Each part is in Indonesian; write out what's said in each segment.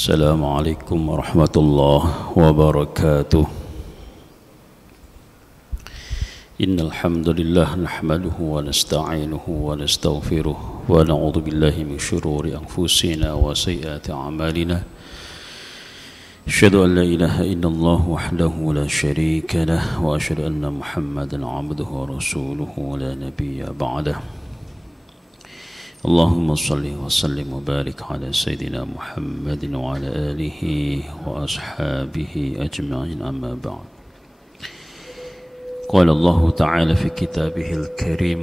السلام عليكم ورحمة الله وبركاته. إن الحمد لله نحمده ونستعينه ونستغفره ونعوذ بالله من شرور أنفسنا وسيئات أعمالنا. أشهد أن لا إله إلا الله وحده لا شريك له وأشهد أن محمدا عبده ورسوله لا نبي بعده. اللهم صل وسلم وبارك على سيدنا محمد وعلى آله وأصحابه أجمعين، أما بعد. قال الله تعالى في كتابه الكريم: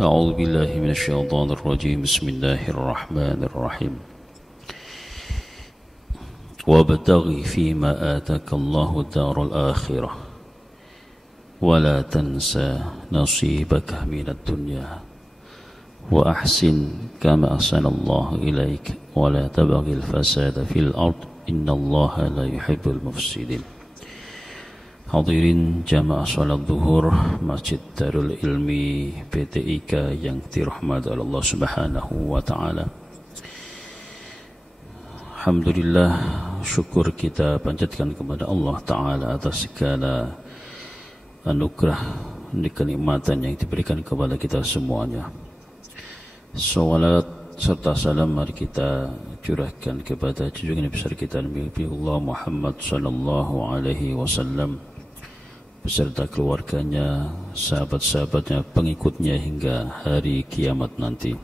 أعوذ بالله من الشيطان الرجيم، بسم الله الرحمن الرحيم. وابتغ فيما آتاك الله الدار الآخرة ولا تنسى نصيبك من الدنيا وأحسن كما أحسن الله إليك ولا تبغ الفساد في الأرض إن الله لا يحب المفسدين. Hadirin jamaah salat zuhur Masjid Darul Ilmi PTIK yang dirahmati oleh Allah Subhanahu wa taala. Alhamdulillah, syukur kita panjatkan kepada Allah taala atas segala anugerah dan kenikmatan yang diberikan kepada kita semuanya. Salawat serta salam mari kita curahkan kepada junjungan besar kita Nabi Allah Muhammad sallallahu alaihi wasallam beserta keluarganya, sahabat-sahabatnya, pengikutnya hingga hari kiamat nanti.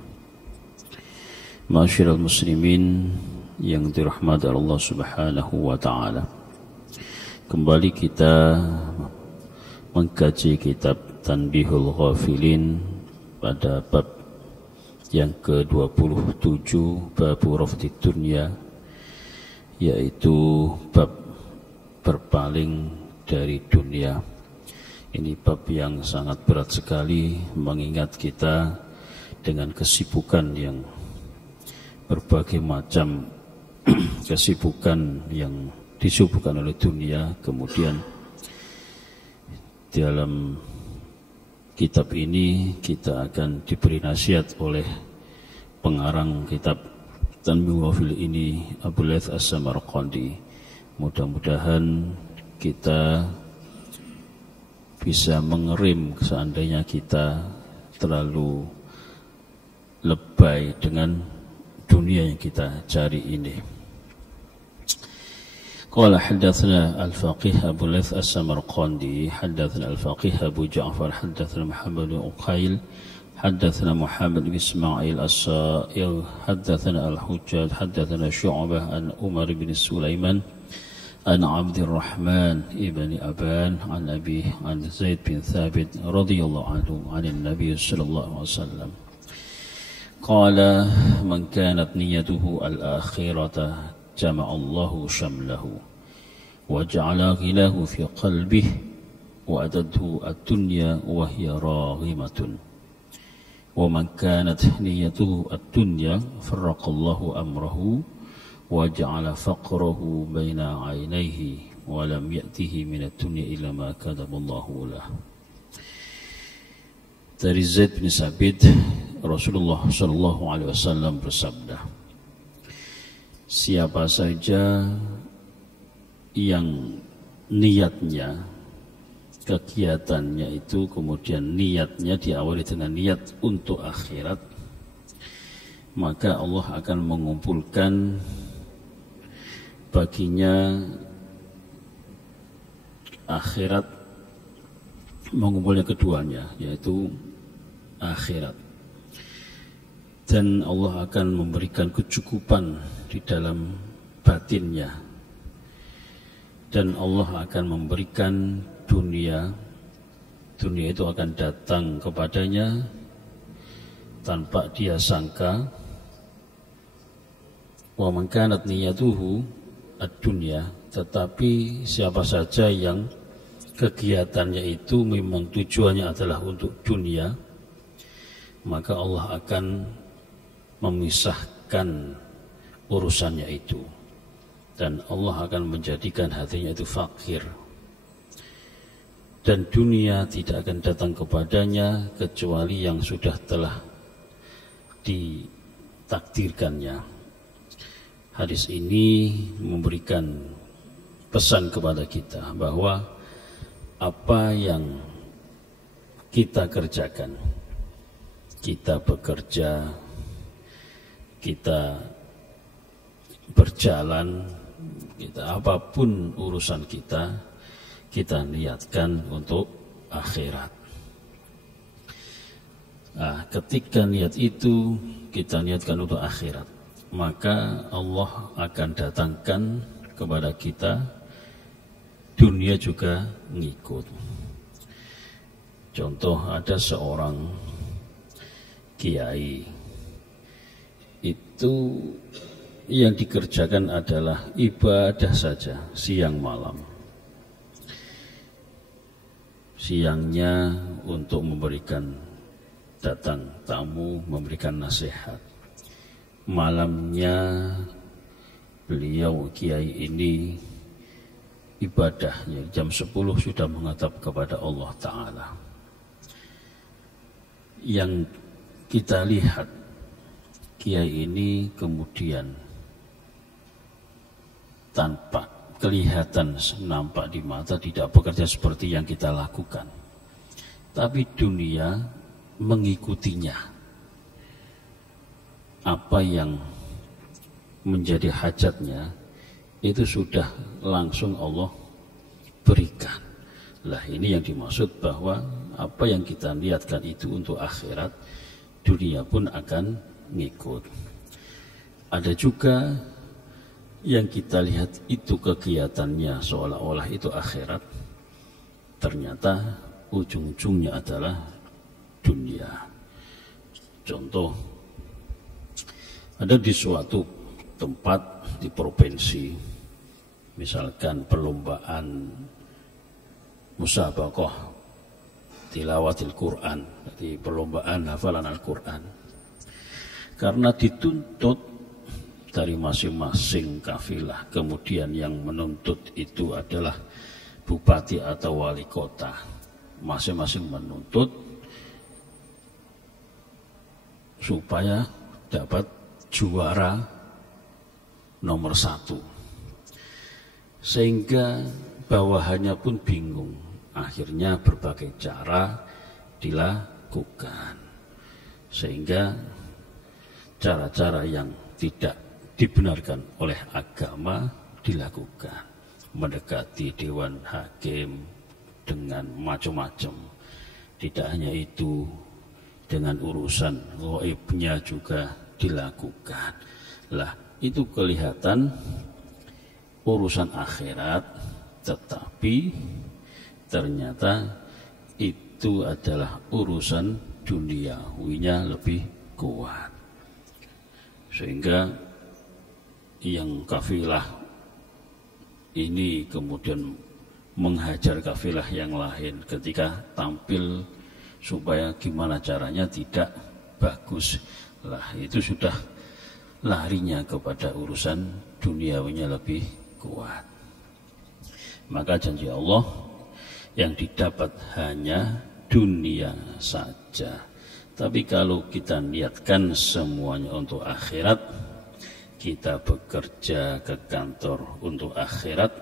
Ma'asyiral muslimin yang dirahmati Allah Subhanahu wa taala. Kembali kita mengkaji kitab Tanbihul Ghafilin pada bab yang ke-27, bab Rafdid Dunya, yaitu bab berpaling dari dunia. Ini bab yang sangat berat sekali, mengingat kita dengan kesibukan yang berbagai macam kesibukan yang disuguhkan oleh dunia. Kemudian dalam kitab ini kita akan diberi nasihat oleh pengarang kitab Tanbihul Ghafilin ini, Abu Laits As-Samarqandi. Mudah-mudahan kita bisa mengerem seandainya kita terlalu lebay dengan dunia yang kita cari ini. Qala hadatsana al-faqih Abu Laits As-Samarqandi, hadatsana al-faqih Abu Ja'far, hadatsana Muhammad bin Uqail, hadatsana Muhammad bin Ismail As-Sa'il, hadatsana al-Hujjaj, hadatsana Syu'bah an Umar bin Sulaiman an Abdurrahman ibn Aban an Abi an Zaid bin Thabit radhiyallahu anhu an Nabi sallallahu alaihi wasallam. Qala man kanat niyyatuhu al-akhirata jama'a Allahu syamlahu wa ja'ala ghilahu fi qalbihi wa adadhu ad-dunya wa hiya raghimatun wa man kanat niyyatuhu ad-dunya farraqa Allahu amrahu wa ja'ala faqrahu baina 'ainayhi wa lam ya'tihi min ad-dunya illa ma kataballahu lahu. Dari Zaid bin Sabit, Rasulullah sallallahu alaihi wasallam bersabda, siapa saja yang niatnya, kegiatannya itu kemudian niatnya diawali dengan niat untuk akhirat, maka Allah akan mengumpulkan baginya akhirat, mengumpulnya keduanya, yaitu akhirat. Dan Allah akan memberikan kecukupan di dalam batinnya, dan Allah akan memberikan dunia itu akan datang kepadanya tanpa dia sangka. Wa man kanat niyyatuhu ad-dunya, tetapi siapa saja yang kegiatannya itu memang tujuannya adalah untuk dunia, maka Allah akan memisahkan urusannya itu, dan Allah akan menjadikan hatinya itu fakir, dan dunia tidak akan datang kepadanya kecuali yang sudah telah ditakdirkannya. Hadis ini memberikan pesan kepada kita bahwa apa yang kita kerjakan, kita bekerja, kita berjalan, kita apapun urusan kita, kita niatkan untuk akhirat. Nah, ketika niat itu kita niatkan untuk akhirat, maka Allah akan datangkan kepada kita dunia juga ngikut. Contoh, ada seorang kiai, itu yang dikerjakan adalah ibadah saja siang malam. Siangnya untuk memberikan datang tamu, memberikan nasihat. Malamnya beliau kiai ini ibadahnya jam 10 sudah menghadap kepada Allah Ta'ala. Yang kita lihat, kiai ini kemudian tanpa kelihatan nampak di mata tidak bekerja seperti yang kita lakukan, tapi dunia mengikutinya. Apa yang menjadi hajatnya itu sudah langsung Allah berikan. Lah, ini yang dimaksud bahwa apa yang kita niatkan itu untuk akhirat, dunia pun akan ngikut. Ada juga yang kita lihat itu kegiatannya seolah-olah itu akhirat, ternyata ujung-ujungnya adalah dunia. Contoh, ada di suatu tempat di provinsi, misalkan perlombaan musabaqah tilawatil Quran, jadi perlombaan hafalan Al-Quran. Karena dituntut dari masing-masing kafilah, kemudian yang menuntut itu adalah bupati atau wali kota, masing-masing menuntut supaya dapat juara nomor 1, sehingga bawahannya pun bingung. Akhirnya berbagai cara dilakukan, sehingga cara-cara yang tidak dibenarkan oleh agama dilakukan, mendekati dewan hakim dengan macam-macam. Tidak hanya itu, dengan urusan gaibnya juga dilakukan. Lah, itu kelihatan urusan akhirat, tetapi ternyata itu adalah urusan duniawinya lebih kuat. Sehingga yang kafilah ini kemudian menghajar kafilah yang lain ketika tampil supaya gimana caranya tidak bagus. Lah, itu sudah larinya kepada urusan duniawinya lebih kuat. Maka janji Allah, yang didapat hanya dunia saja. Tapi kalau kita niatkan semuanya untuk akhirat, kita bekerja ke kantor untuk akhirat,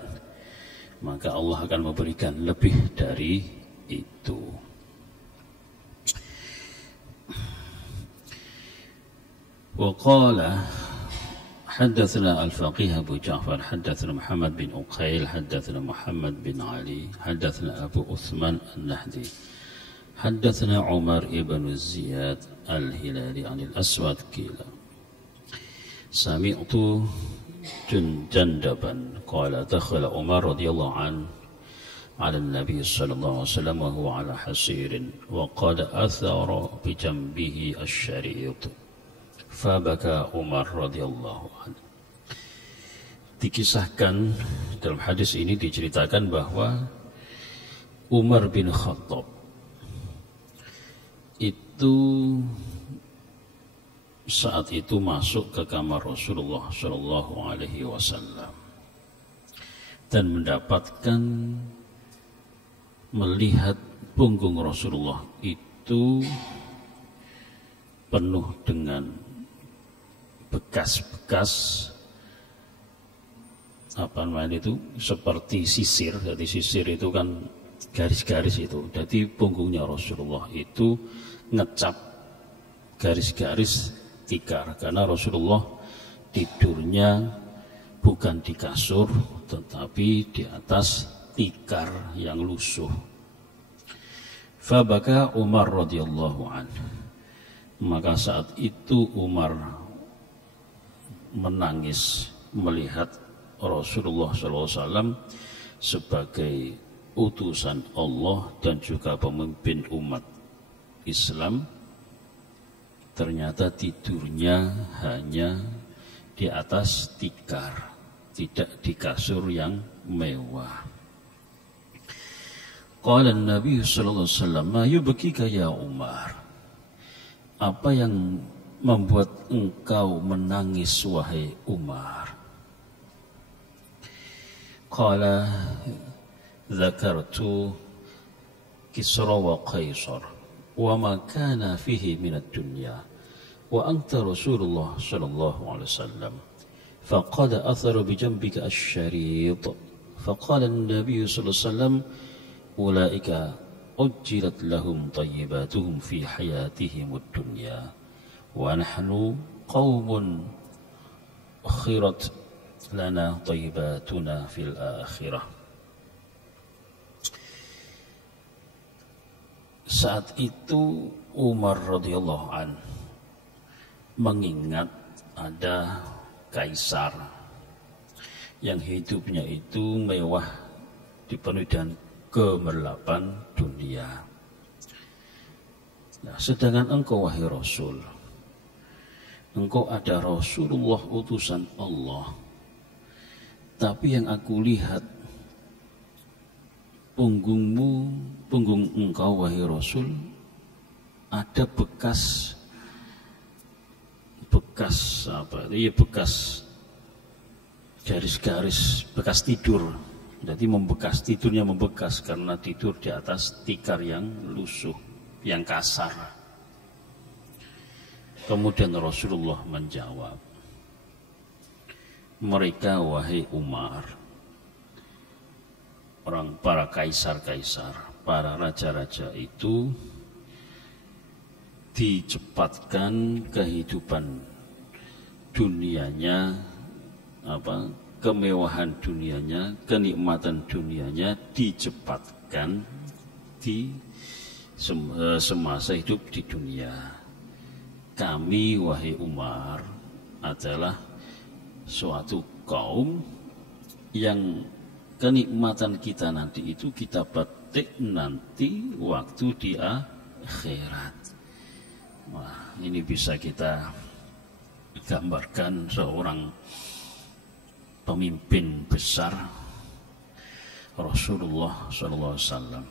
maka Allah akan memberikan lebih dari itu. Waqala حدثنا الفقيه أبو جعفر حدثنا محمد بن أقيل حدثنا محمد بن علي حدثنا أبو عثمان النهدي حدثنا عمر بن الزياد الهلالي عن الأسود قيل سمعت جندبا قال دخل عمر رضي الله عنه على النبي صلى الله عليه وسلم وهو على حصير وقد أثر بجنبه الشريط Fabaka Umar radhiyallahu anhu. Dikisahkan dalam hadis ini, diceritakan bahwa Umar bin Khattab itu saat itu masuk ke kamar Rasulullah Shallallahu Alaihi Wasallam dan mendapatkan, melihat punggung Rasulullah itu penuh dengan bekas-bekas apa namanya itu seperti sisir. Jadi sisir itu kan garis-garis itu. Jadi punggungnya Rasulullah itu ngecap garis-garis tikar, karena Rasulullah tidurnya bukan di kasur tetapi di atas tikar yang lusuh. Fabaka Umar radhiyallahu anhu. Maka saat itu Umar menangis melihat Rasulullah SAW sebagai utusan Allah dan juga pemimpin umat Islam ternyata tidurnya hanya di atas tikar, tidak di kasur yang mewah. Qala Nabi sallallahu alaihi wasallam, "Ma yubkika ya Umar?" Apa yang membuat engkau menangis wahai Umar? Qala dzakartu Kisra wa Qaisar wa ma kana fihi min ad-dunya wa anta Rasulullah sallallahu alaihi wasallam faqad athara bi janbika asy-syarit faqala an-nabiy sallallahu alaihi wasallam ulaika ujjilat lahum tayyibatuhum fi hayatihim ad-dunya wa nahnu qaumun akhirat lana thayyibatuna fil akhirah. Saat itu Umar radhiyallahu an mengingat ada kaisar yang hidupnya itu mewah, dipenuhi dengan gemerlapan dunia. Nah, sedangkan engkau wahai Rasul, engkau ada Rasulullah utusan Allah. Tapi yang aku lihat punggungmu, punggung engkau wahai Rasul, ada bekas apa? Iya, bekas garis-garis, bekas tidur. Jadi membekas, tidurnya membekas karena tidur di atas tikar yang lusuh, yang kasar. Kemudian Rasulullah menjawab, mereka wahai Umar, para kaisar-kaisar, para raja-raja itu dicepatkan kehidupan dunianya, kemewahan dunianya, kenikmatan dunianya dicepatkan di semasa hidup di dunia. Kami wahai Umar adalah suatu kaum yang kenikmatan kita nanti itu kita petik nanti waktu di akhirat. Wah, ini bisa kita gambarkan seorang pemimpin besar Rasulullah SAW.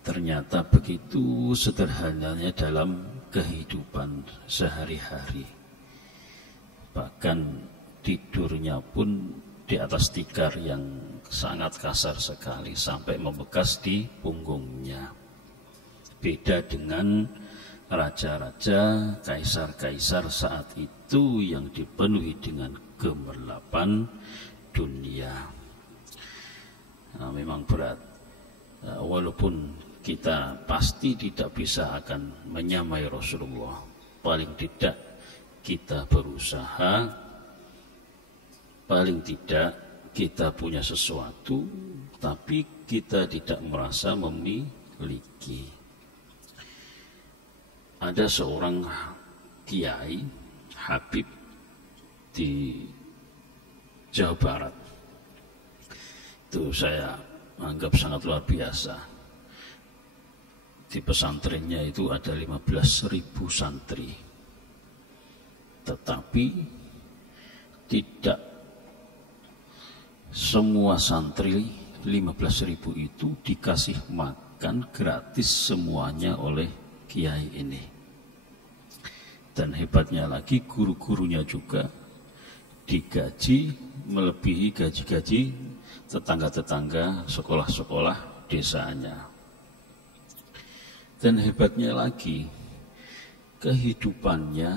Ternyata begitu sederhananya dalam kehidupan sehari-hari. Bahkan tidurnya pun di atas tikar yang sangat kasar sekali sampai membekas di punggungnya. Beda dengan raja-raja, kaisar-kaisar saat itu yang dipenuhi dengan gemerlapan dunia. Nah, memang berat. Walaupun kita pasti tidak bisa akan menyamai Rasulullah, paling tidak kita berusaha, paling tidak kita punya sesuatu tapi kita tidak merasa memiliki. Ada seorang kiai Habib di Jawa Barat, itu saya anggap sangat luar biasa. Di pesantrennya itu ada 15.000 santri, tetapi tidak semua santri 15.000 itu dikasih makan gratis semuanya oleh kiai ini. Dan hebatnya lagi guru-gurunya juga digaji melebihi gaji-gaji tetangga-tetangga sekolah-sekolah desanya. Dan hebatnya lagi kehidupannya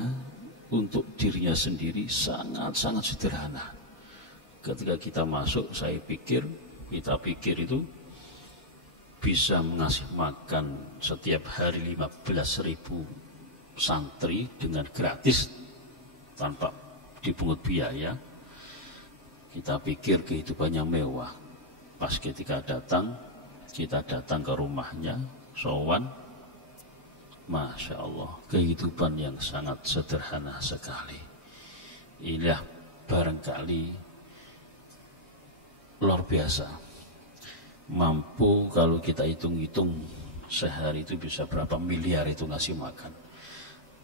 untuk dirinya sendiri sangat-sangat sederhana. Ketika kita masuk, kita pikir itu bisa mengasih makan setiap hari 15.000 santri dengan gratis tanpa dipungut biaya. Kita pikir kehidupannya mewah. Pas ketika kita datang ke rumahnya, sowan, Masya Allah, kehidupan yang sangat sederhana sekali. Inilah barangkali luar biasa. Mampu kalau kita hitung-hitung sehari itu bisa berapa miliar itu ngasih makan.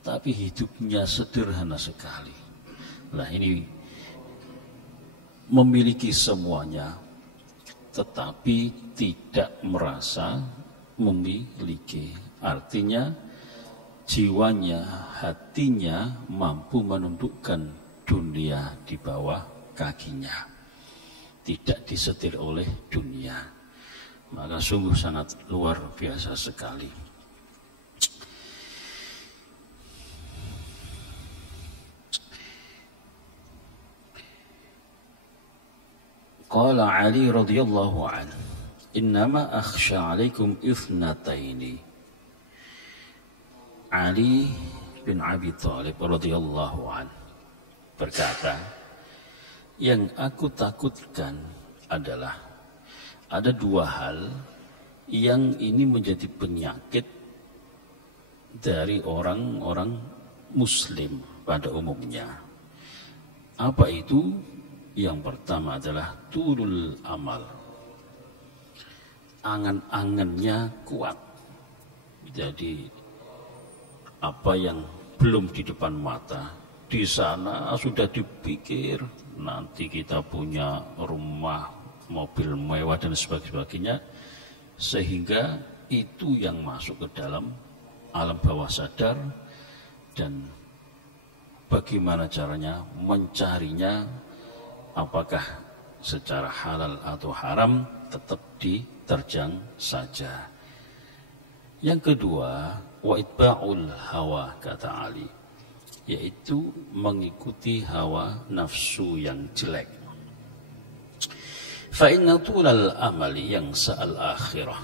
Tapi hidupnya sederhana sekali. Nah ini memiliki semuanya, tetapi tidak merasa memiliki. Artinya jiwanya, hatinya mampu menundukkan dunia di bawah kakinya. Tidak disetir oleh dunia. Maka sungguh sangat luar biasa sekali. Qala Ali radhiyallahu anhu, innama akhsha alaikum ithnataini. Ali bin Abi Thalib radhiyallahu anhu berkata, yang aku takutkan adalah ada dua hal yang ini menjadi penyakit dari orang-orang Muslim pada umumnya. Apa itu? Yang pertama adalah tulul amal. Angan-angannya kuat. Jadi apa yang belum di depan mata, di sana sudah dipikir nanti kita punya rumah, mobil mewah dan sebagainya, sehingga itu yang masuk ke dalam alam bawah sadar, dan bagaimana caranya mencarinya, apakah secara halal atau haram, tetap diterjang saja. Yang kedua, wa itba'ul hawa, kata Ali, yaitu mengikuti hawa nafsu yang jelek. Fa'inna tulal amali yang sa'al akhirah,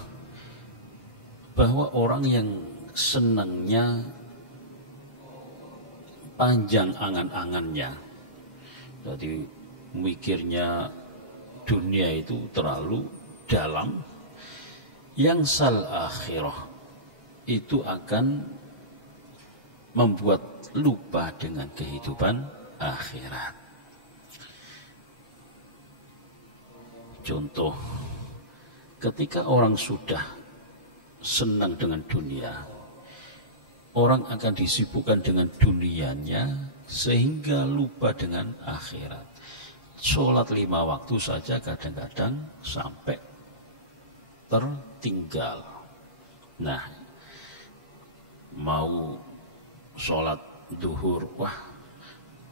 bahwa orang yang senangnya panjang angan-angannya, jadi mikirnya dunia itu terlalu dalam, yang sal akhirah itu akan membuat lupa dengan kehidupan akhirat. Contoh, ketika orang sudah senang dengan dunia, orang akan disibukkan dengan dunianya sehingga lupa dengan akhirat. Sholat 5 waktu saja kadang-kadang sampai tertinggal. Nah, mau sholat duhur, wah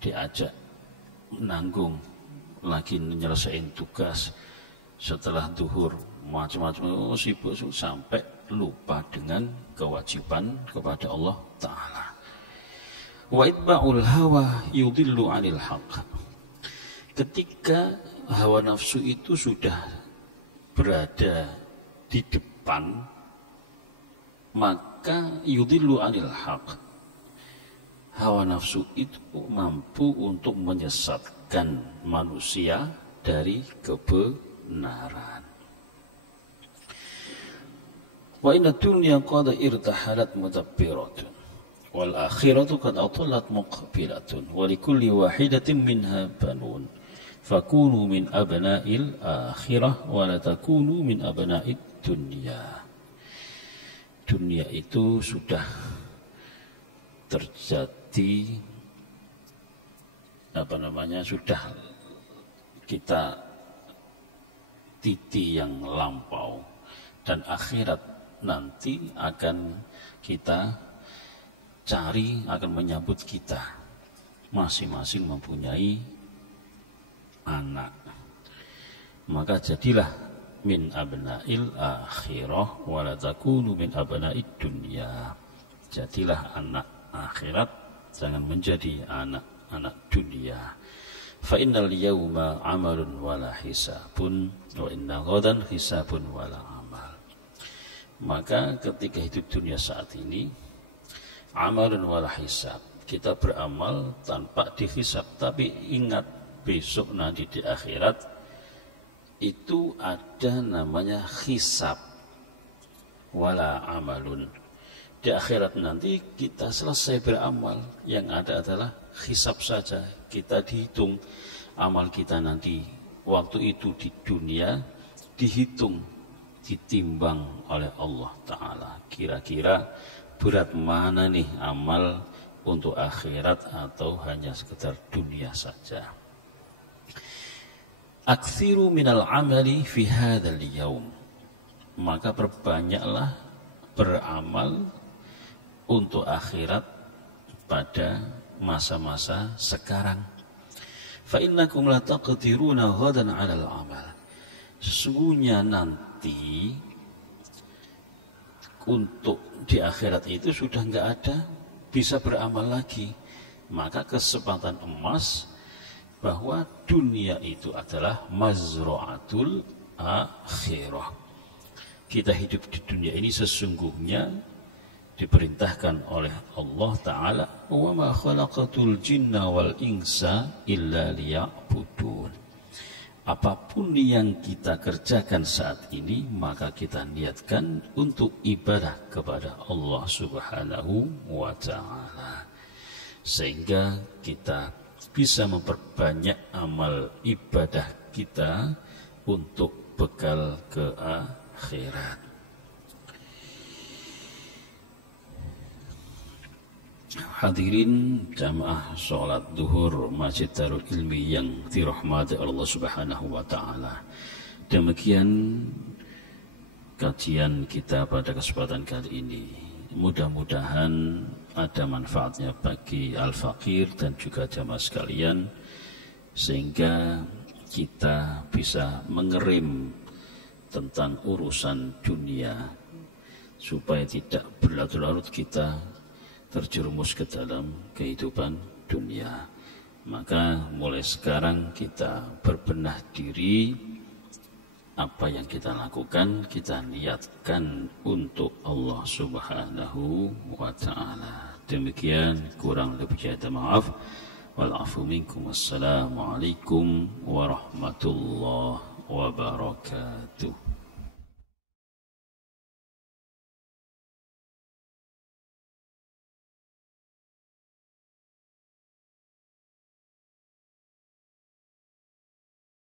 diajak menanggung lagi menyelesaikan tugas. Setelah duhur macam-macam sibuk sampai lupa dengan kewajiban kepada Allah Ta'ala. Wa itba'ul hawa yudillu 'anil haqq. Ketika hawa nafsu itu sudah berada di depan, maka yudillu 'anil haqq. Hawa nafsu itu mampu untuk menyesatkan manusia dari kebenaran. Wa inna dunya qad irtahalat mudabbiratun wal akhiratu qad atallat muqbilatun wa likulli wahidatin minha banun fakunu min abna'il akhirah wa la takunu min abna'id dunya. Dunia itu sudah terjadi sudah kita titi yang lampau, dan akhirat nanti akan kita cari, akan menyambut kita. Masing-masing mempunyai anak. Maka jadilah min abna'il akhirah wa la takunu min abna'id dunya. Jadilah anak akhirat, jangan menjadi anak-anak dunia. fa innal yawma amalun wala hisabun wa inna ghadan hisabun wala amal. Maka ketika hidup dunia saat ini, amalun wala hisab, kita beramal tanpa dihisab. Tapi ingat, besok nanti di akhirat itu ada namanya hisab wala amalun. Di akhirat nanti kita selesai beramal, yang ada adalah hisab saja. Kita dihitung amal kita nanti waktu itu di dunia, dihitung, ditimbang oleh Allah Ta'ala. Kira-kira berat mana nih amal untuk akhirat atau hanya sekedar dunia saja. Aktsiru minal amali fi hadzal yaum. Maka perbanyaklah beramal untuk akhirat pada masa-masa sekarang. Fa innakum la taqdiruna ghadan 'alal amal. Sesungguhnya nanti untuk di akhirat itu sudah enggak ada bisa beramal lagi. Maka kesempatan emas bahwa dunia itu adalah mazra'atul akhirah. Kita hidup di dunia ini sesungguhnya diperintahkan oleh Allah Ta'ala, wa ma khalaqatul jinna wal insa illa liya'budun. Apapun yang kita kerjakan saat ini, maka kita niatkan untuk ibadah kepada Allah Subhanahu wa Ta'ala, sehingga kita bisa memperbanyak amal ibadah kita untuk bekal ke akhirat. Hadirin jamaah sholat duhur Masjid Darul Ilmi yang dirahmati Allah Subhanahu wa Ta'ala. Demikian kajian kita pada kesempatan kali ini. Mudah-mudahan ada manfaatnya bagi al-faqir dan juga jamaah sekalian, sehingga kita bisa mengerem tentang urusan dunia supaya tidak berlarut-larut kita terjerumus ke dalam kehidupan dunia. Maka mulai sekarang kita berbenah diri, apa yang kita lakukan kita niatkan untuk Allah Subhanahu wa Ta'ala. Demikian, kurang lebihnya maaf. Wal-afu minkum. Wassalamualaikum warahmatullahi wabarakatuh.